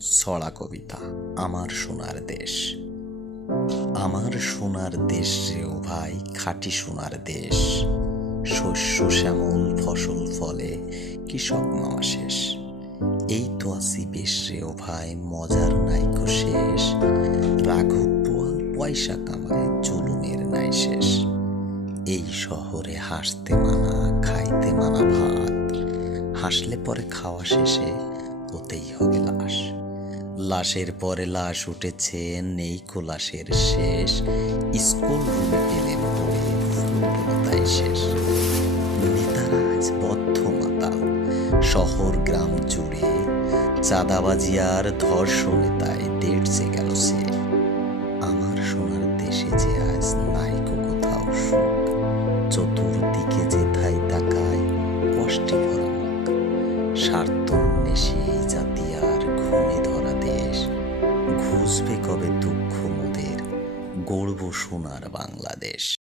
ছড়া কবিতা, আমার সোনার দেশ। আমার সোনার দেশ রে ও ভাই, খাঁটি সোনার দেশ। শস্য শ্যামল ফসল ফলে কৃষক মামা শেষ। এই তো আছি বেশ রে ও ভাই, মজার নাইকো শেষ। রাঘব পোয়াল পয়সা কামায় জুলুমের নাই শেষ। এই শহরে হাসতে মানা, খাইতে মানা ভাত। হাসলে পরে খাওয়া শেষে হতেই হবে লাশের পরে লাশ উঠেছে, নেই লাশের শেষ। স্কুল রুমে গেলেন তাই শেষ। নেতারা আজ বদ্ধ মাতাল শহর গ্রাম জুড়ে চাঁদাবাজি আর ধর্ষণে তাই দেড়ছে গেল সে। আমার সোনার দেশে যে আজ নাইকো কোথাও সুখ। চতুর্দিকে যেথাই তাকায় কষ্টে ভরা মুখ। স্বার্থ নেশে কবে দুঃখ মোদের গর্ব সোনার বাংলাদেশ।